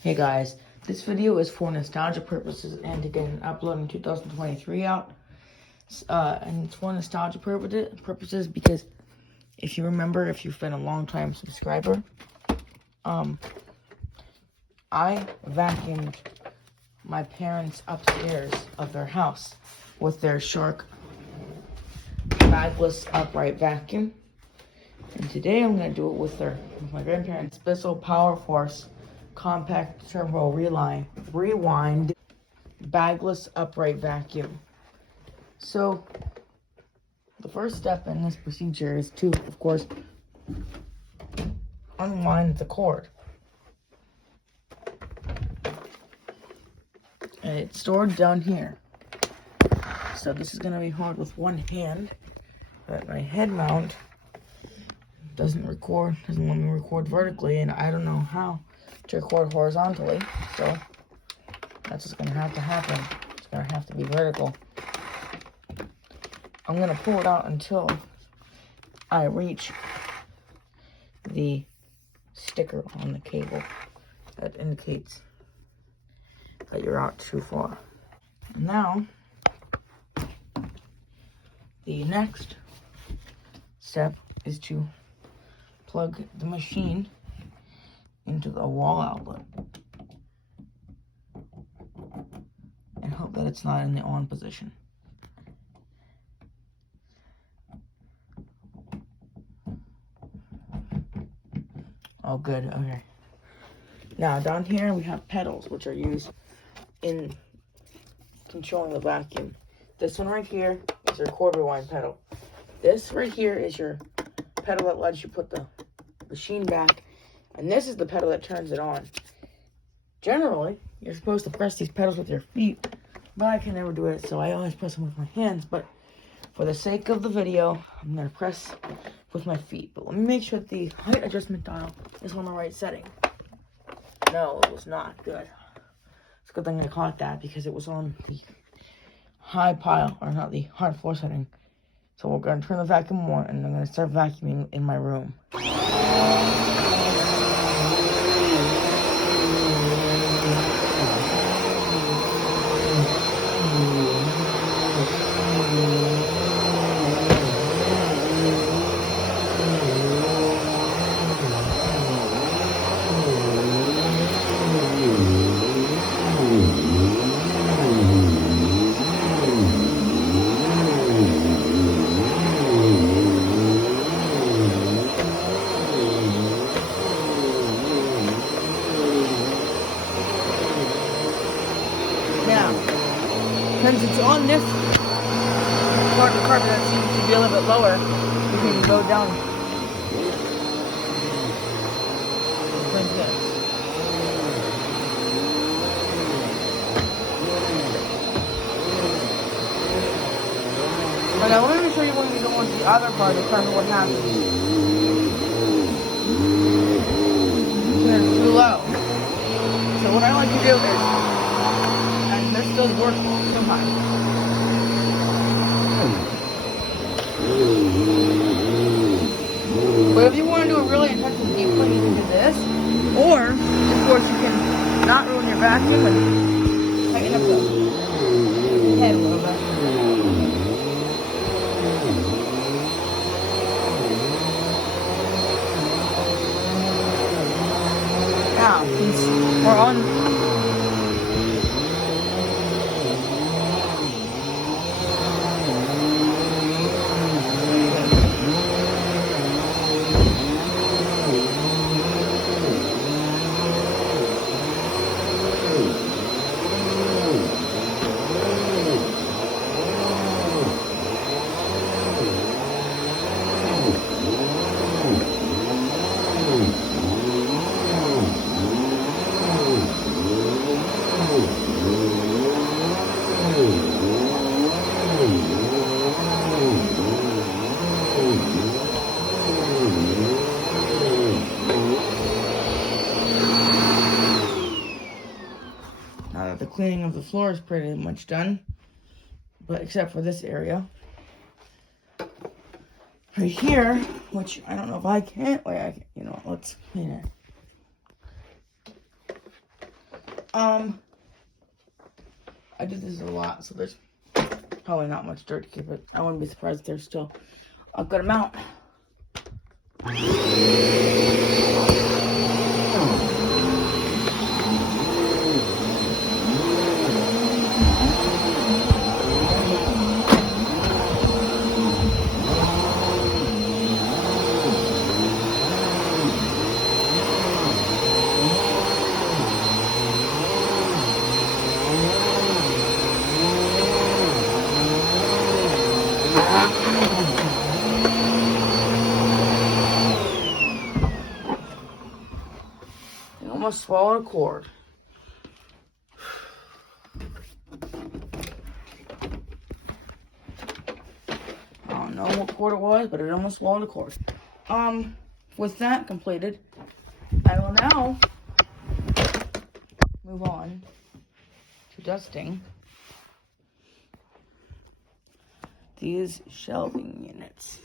Hey guys, this video is for nostalgia purposes and to get an upload in 2023 out. And it's for nostalgia purposes because if you remember, if you've been a long time subscriber, I vacuumed my parents upstairs of their house with their Shark bagless upright vacuum. And today I'm going to do it with my grandparents' Bissell Power Force compact turbo rewind bagless upright vacuum. So the first step in this procedure is to, of course, unwind the cord. And it's stored down here. So this is going to be hard with one hand, but my head mount doesn't let me record vertically, and I don't know how to record horizontally, so that's just going to have to happen. It's going to have to be vertical. I'm going to pull it out until I reach the sticker on the cable that indicates that you're out too far. Now, the next step is to plug the machine into the wall outlet and hope that it's not in the on position. Oh, good. Okay. Now, down here we have pedals, which are used in controlling the vacuum. This one right here is your cord rewind pedal. This right here is your pedal that lets you put the machine back. And this is the pedal that turns it on. Generally, you're supposed to press these pedals with your feet, but I can never do it, so I always press them with my hands. But for the sake of the video, I'm going to press with my feet. But let me make sure that the height adjustment dial is on the right setting. No, it was not. Good. It's a good thing I caught that because it was on the high pile, or not the hard floor setting. So we're going to turn the vacuum on, and I'm going to start vacuuming in my room. Now, since it's on this part of the carpet that seems to be a little bit lower, we can go down like this. But now let me show you when we go on to the other part of the carpet what happens. It's too low. So what I like to do is, and this does work sometimes. But if you want to do a really intensive deep clean, you can do this. Or, of course, you can not ruin your vacuum and tighten up the head a little bit. Now, since we're on the cleaning of the floor is pretty much done, but except for this area right here, which I don't know if I can't. Wait, let's clean it. I did this a lot, so there's probably not much dirt to keep it. I wouldn't be surprised if there's still a good amount. You almost swallowed a cord. I don't know what cord it was, but it almost swallowed a cord. With that completed, I will now move on to dusting these shelving units.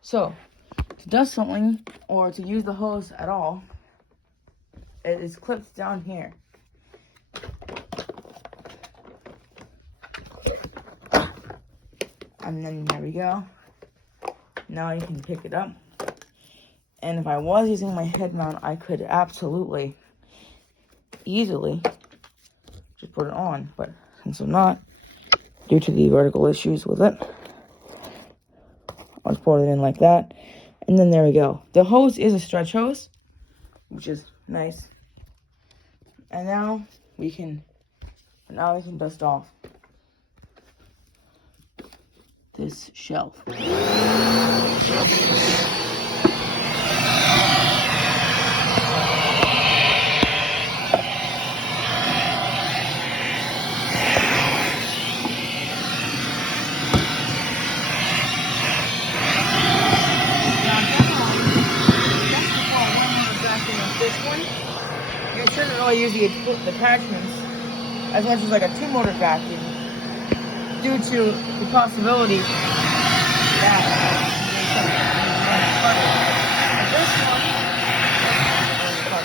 So, to dust something or to use the hose at all, it is clipped down here. And then there we go. Now you can pick it up. And if I was using my head mount, I could absolutely, easily just put it on. But since I'm not, due to the vertical issues with it, I'll just put it in like that. And then there we go. The hose is a stretch hose, which is nice. And now we can dust off this shelf. You shouldn't really use the attachments as much as like a 2-motor vacuum, due to the possibility that this one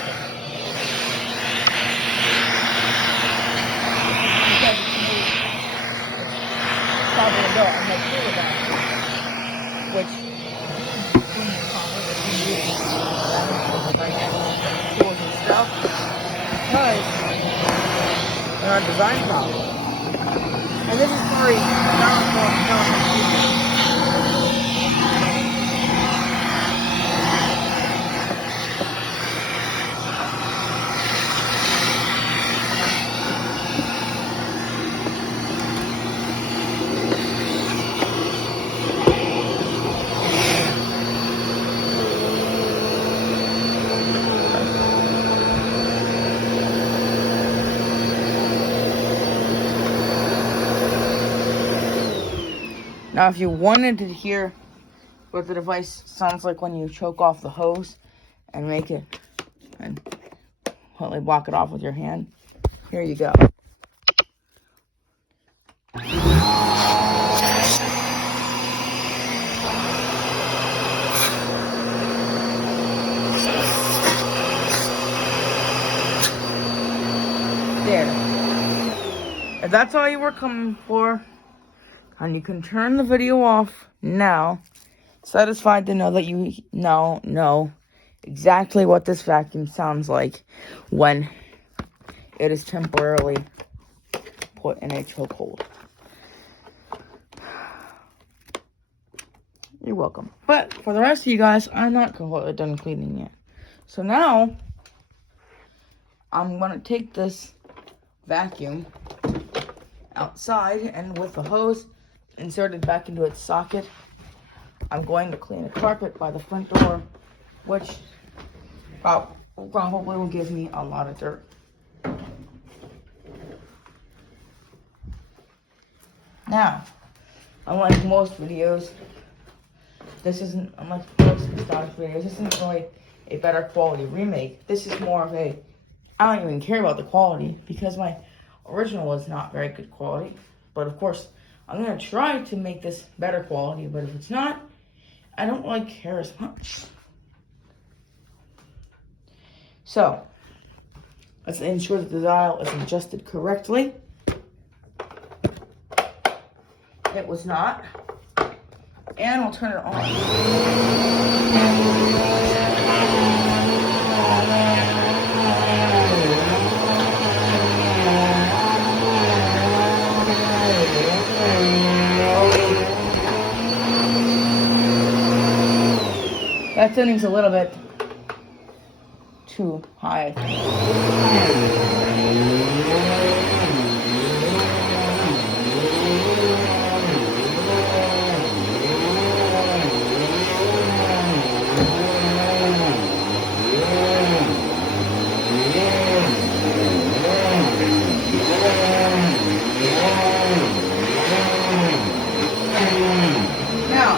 which because there are design problems. And this is very Now, if you wanted to hear what the device sounds like when you choke off the hose and make it and completely block it off with your hand, here you go. There. If that's all you were coming for, and you can turn the video off now, satisfied to know that you now know exactly what this vacuum sounds like when it is temporarily put in a chokehold. You're welcome. But for the rest of you guys, I'm not completely done cleaning yet. So now, I'm going to take this vacuum outside, and with the hose inserted back into its socket, I'm going to clean the carpet by the front door, which probably will give me a lot of dirt. Now, unlike most videos, this isn't really a better quality remake. This is more of a, I don't even care about the quality because my original was not very good quality. But of course, I'm going to try to make this better quality, but if it's not, I don't really care as much. So, let's ensure that the dial is adjusted correctly. It was not. And we'll turn it on. That setting's a little bit too high. Now,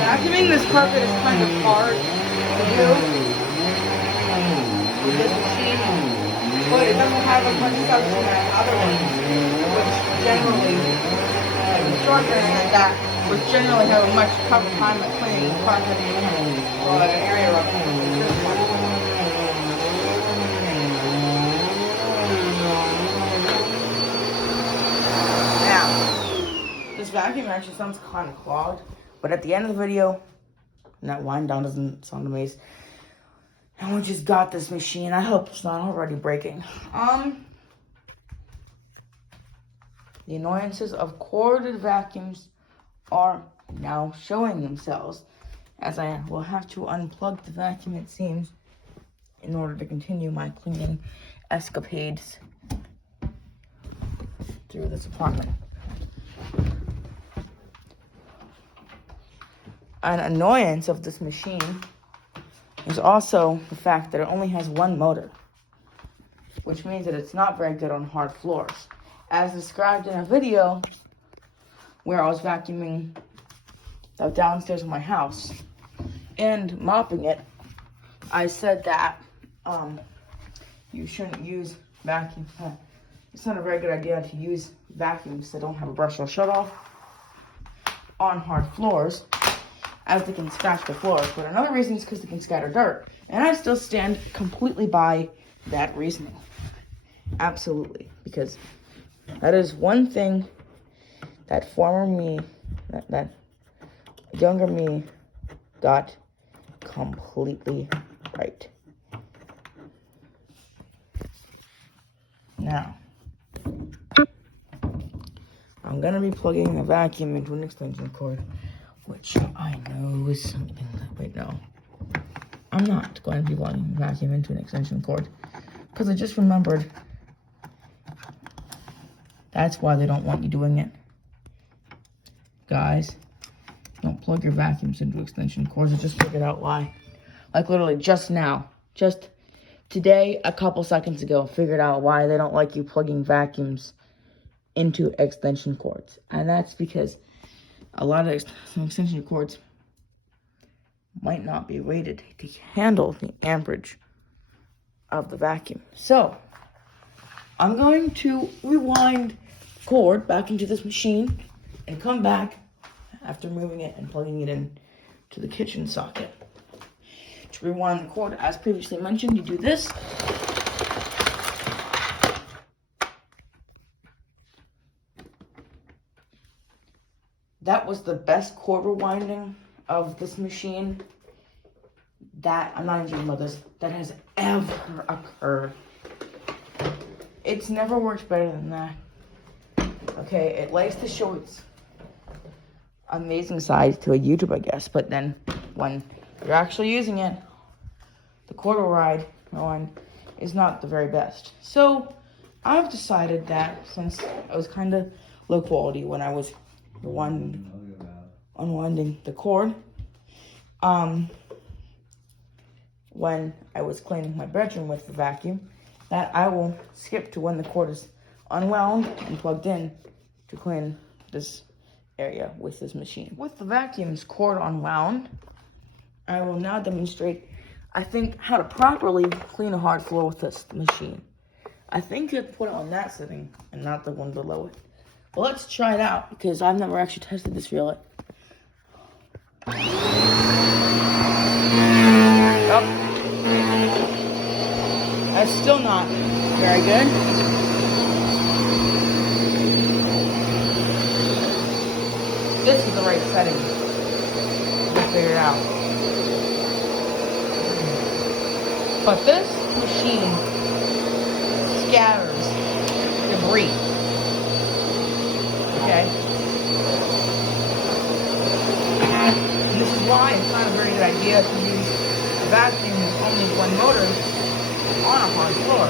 vacuuming this carpet is kind of hard to do with this machine, but it doesn't have as much suction as other ones, which generally, like the shorter and that, which generally have a much tougher time at cleaning the carpet or an area of this one. Now, this vacuum actually sounds kind of clogged, but at the end of the video, and that wind down doesn't sound amazing. And we just got this machine. I hope it's not already breaking. The annoyances of corded vacuums are now showing themselves, as I will have to unplug the vacuum, it seems, in order to continue my cleaning escapades through this apartment. An annoyance of this machine is also the fact that it only has one motor, which means that it's not very good on hard floors. As described in a video where I was vacuuming the downstairs of my house and mopping it, I said that you shouldn't use vacuum. It's not a very good idea to use vacuums that don't have a brush or shut off on hard floors, as they can scratch the floors. But another reason is because they can scatter dirt. And I still stand completely by that reasoning. Absolutely. Because that is one thing that former me, that younger me got completely right. Now, I'm going to be plugging the vacuum into an extension cord, which I know is something that, wait, no. I'm not going to be plugging the vacuum into an extension cord, because I just remembered that's why they don't want you doing it. Guys, don't plug your vacuums into extension cords. I just figured out why. Like literally just now, just today, a couple seconds ago, figured out why they don't like you plugging vacuums into extension cords. And that's because a lot of extension cords might not be rated to handle the amperage of the vacuum. So, I'm going to rewind the cord back into this machine and come back after moving it and plugging it in to the kitchen socket. To rewind the cord, as previously mentioned, you do this. That was the best cord rewinding of this machine that, I'm not even joking about this, that has ever occurred. It's never worked better than that. Okay, it likes to show its amazing side to a YouTube, I guess, but then when you're actually using it, the cord ride on is not the very best. So I've decided that since it was kind of low quality when I was unwinding the cord, when I was cleaning my bedroom with the vacuum, that I will skip to when the cord is unwound and plugged in to clean this area with this machine. With the vacuum's cord unwound, I will now demonstrate, I think, how to properly clean a hard floor with this machine. I think I'd put it on that setting and not the one below it. But let's try it out because I've never actually tested this yet. Oh. That's still not very good. This is the right setting. We'll figure it out. But this machine scatters debris. Okay? And this is why it's not a very good idea to use a vacuum with only one motor on a hard floor.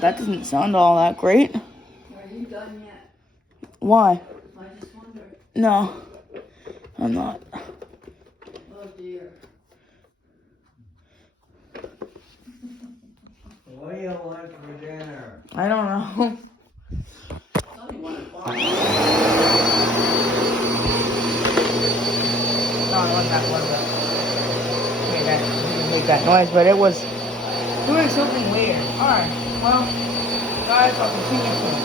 That doesn't sound all that great. Are you done yet? Why? I just wondered. No, I'm not. Oh dear. What do you want for dinner? I don't know. It's only 1 o'clock. No, it wasn't that. Make that noise, but it was doing something weird. Alright, well, guys, I'll continue soon.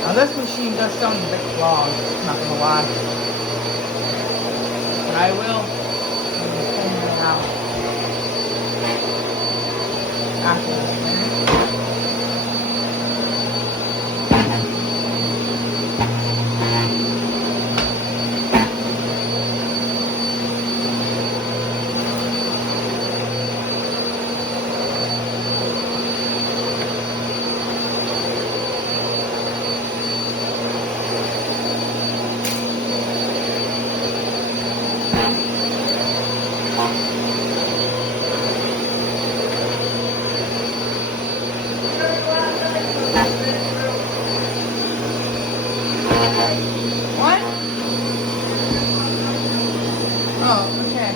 Now this machine does some big flaws, not gonna lie. But I will clean it out after this. What? Oh, okay.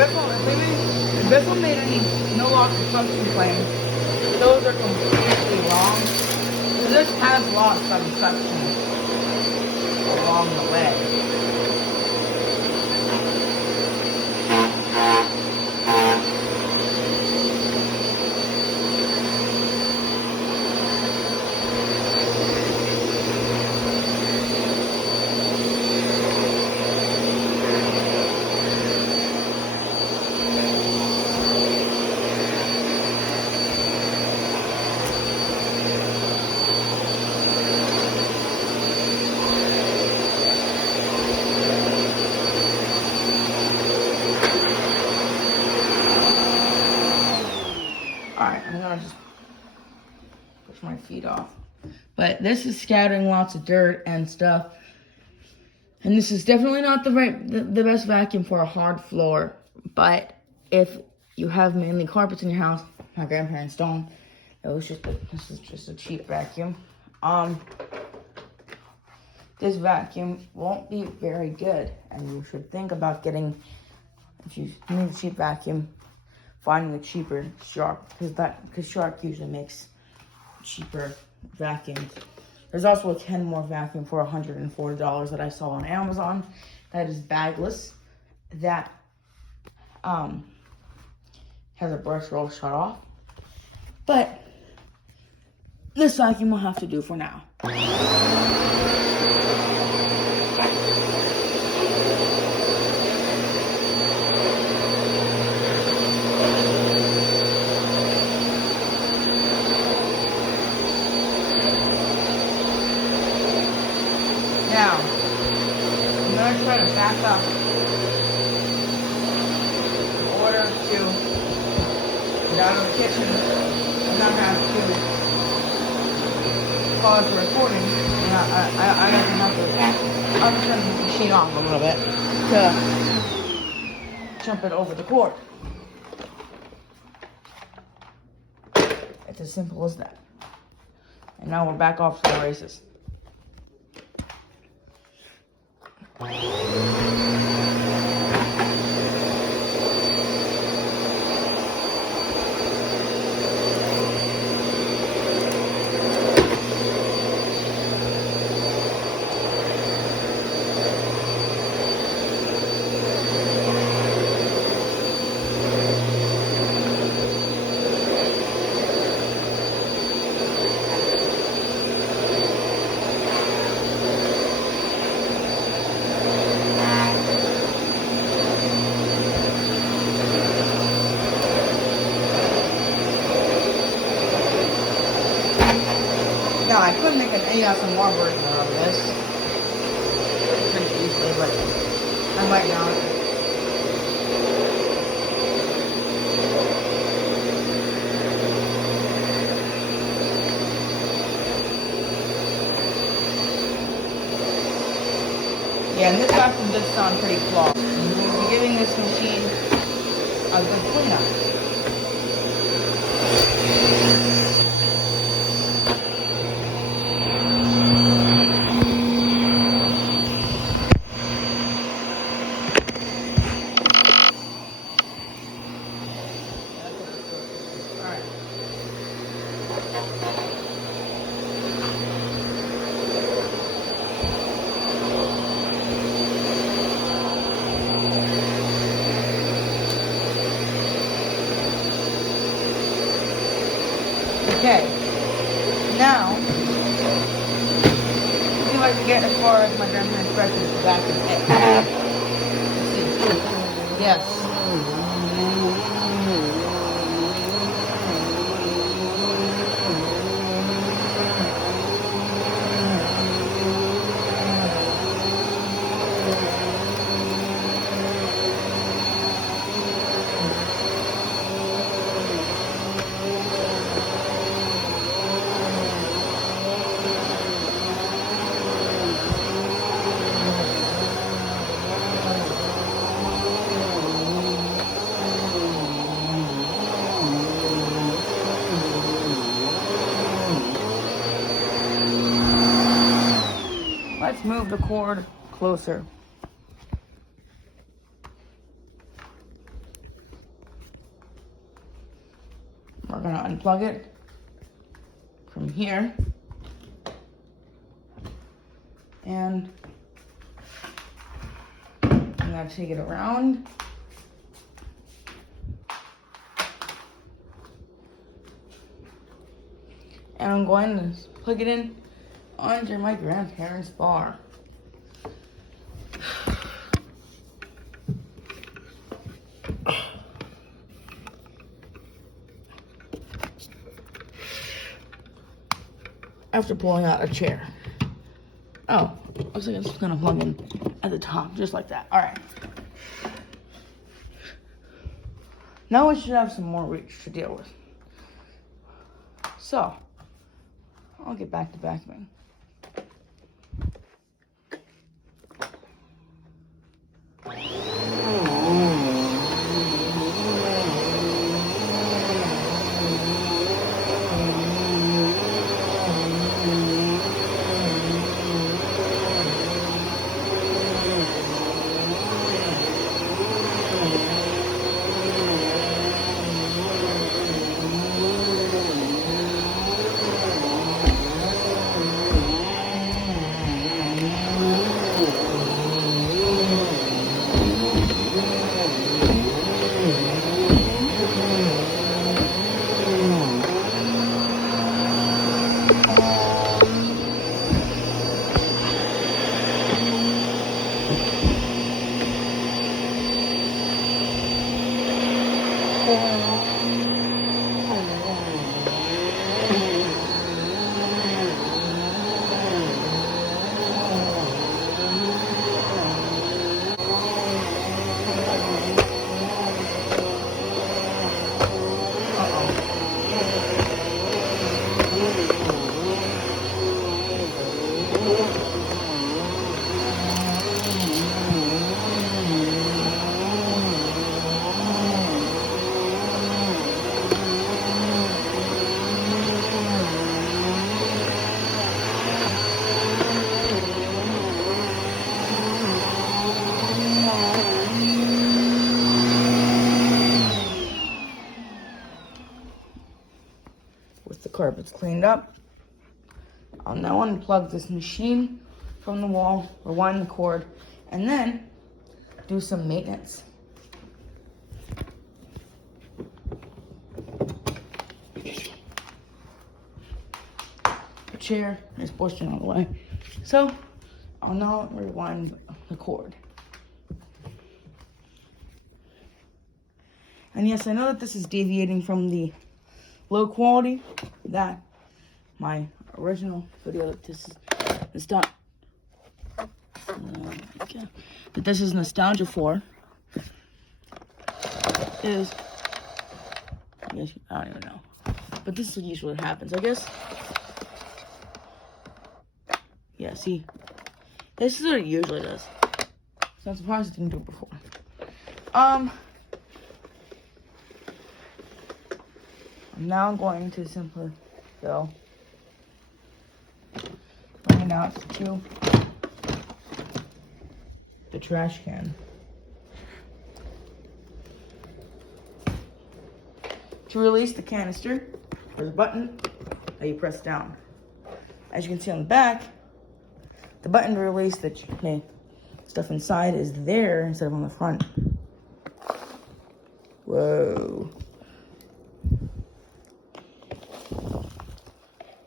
If Bissell made any no loss of function claims, those are completely wrong. This has lost some suction along the way. Alright, I'm gonna just push my feet off. But this is scattering lots of dirt and stuff. And this is definitely not the best vacuum for a hard floor. But if you have mainly carpets in your house, my grandparents don't. This is just a cheap vacuum. This vacuum won't be very good, and you should think about getting, if you need a cheap vacuum, finding a cheaper Shark, because Shark usually makes cheaper vacuums. There's also a Kenmore vacuum for $140 that I saw on Amazon that is bagless, that has a brush roll shut off. But this vacuum will have to do for now. kitchen, I'm not gonna have to pause the recording. And I have to I'll just turn the machine off a little bit to jump it over the cord. It's as simple as that. And now we're back off to the races. Now, I could make an ASMR version of this pretty easily, but I might not. Yeah, and this vacuum does sound pretty flawed. We'll be giving this machine a good cleanup. Okay, now, see if I can get as far as my grandparents' breakfast to back in the head. Let's see. Yes. Let's move the cord closer. We're gonna unplug it from here. And I'm gonna take it around. And I'm going to plug it in under my grandparents' bar. After pulling out a chair. Oh, looks like it's gonna plug in at the top, just like that. All right. Now we should have some more reach to deal with. So, I'll get back to vacuuming. carpet's cleaned up, I'll now unplug this machine from the wall, rewind the cord, and then do some maintenance. The chair is pushed out of the way. So I'll now rewind the cord. And yes, I know that this is deviating from the low quality that my original video that this is done. Okay. That this is nostalgia for is, I guess, I don't even know. But this is usually what happens, I guess. Yeah, see, this is what it usually does. So I'm surprised it didn't do it before. I'm now going to simply go bring it out to the trash can. To release the canister, there's a button that you press down. As you can see on the back, the button to release the stuff inside is there instead of on the front. Whoa.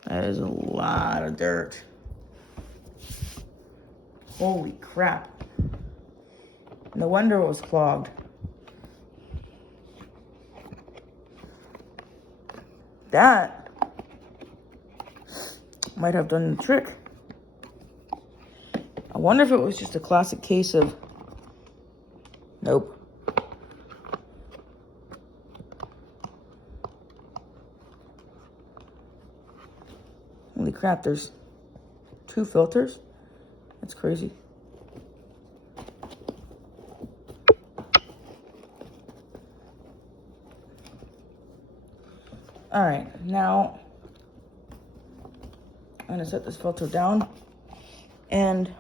That is a lot of dirt. Holy crap. No wonder it was clogged. That might have done the trick. I wonder if it was just a classic case of... Nope. Holy crap, there's 2 filters? That's crazy. Alright, now I'm going to set this filter down and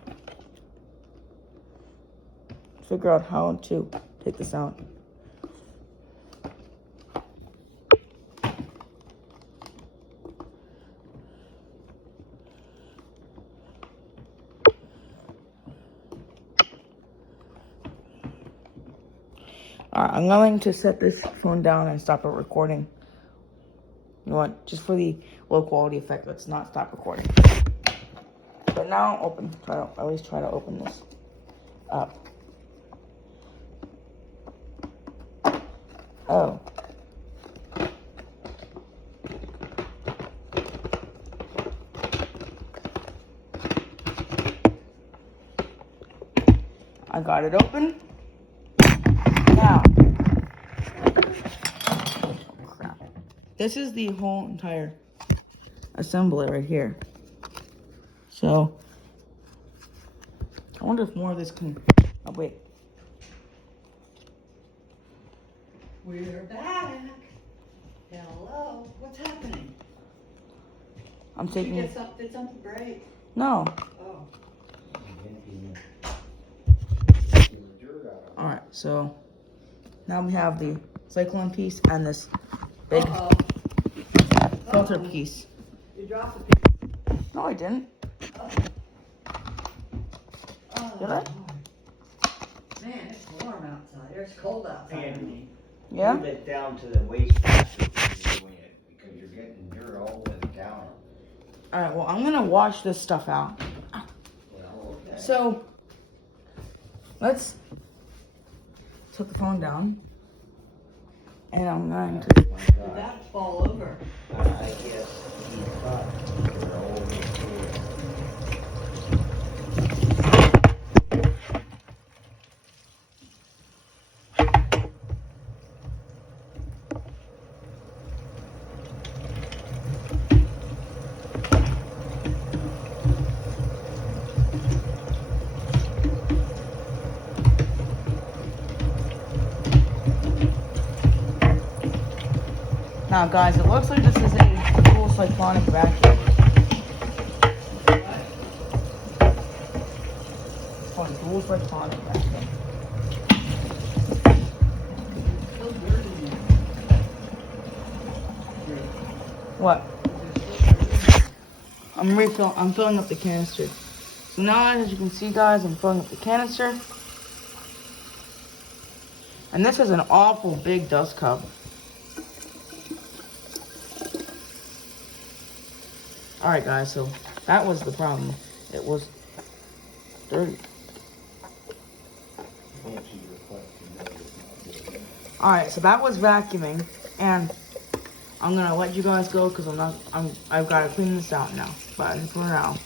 figure out how to take this out. Alright, I'm going to set this phone down and stop it recording. You know what? Just for the low quality effect, let's not stop recording. But now at least try to open this up. Oh. I got it open. Now. Oh crap. This is the whole entire assembly right here. So, I wonder if more of this can, oh wait. We're back. Hello. What's happening? I'm taking, Did something break? no. Oh. Alright, so now we have the cyclone piece and this big filter piece. You dropped the piece. No, I didn't. Did I? Man, it's warm outside. It's cold outside. And Yeah? move it down to the waste basket when you're doing it, because you're getting dirt all over the counter. Alright, well, I'm gonna wash this stuff out. Well, okay. So, let's put the phone down. And I'm going to... My Did God. that fall over? I guess he thought you were all over here. Now, guys, it looks like this is a dual cyclonic vacuum. It's called a dual cyclonic vacuum. Still dirt in there. What? Is I'm filling up the canister. So now, as you can see, guys, I'm filling up the canister. And this is an awful big dust cup. Alright, guys, so that was the problem. It was dirty. Alright, so that was vacuuming, and I'm gonna let you guys go because I've gotta clean this out now. But for now.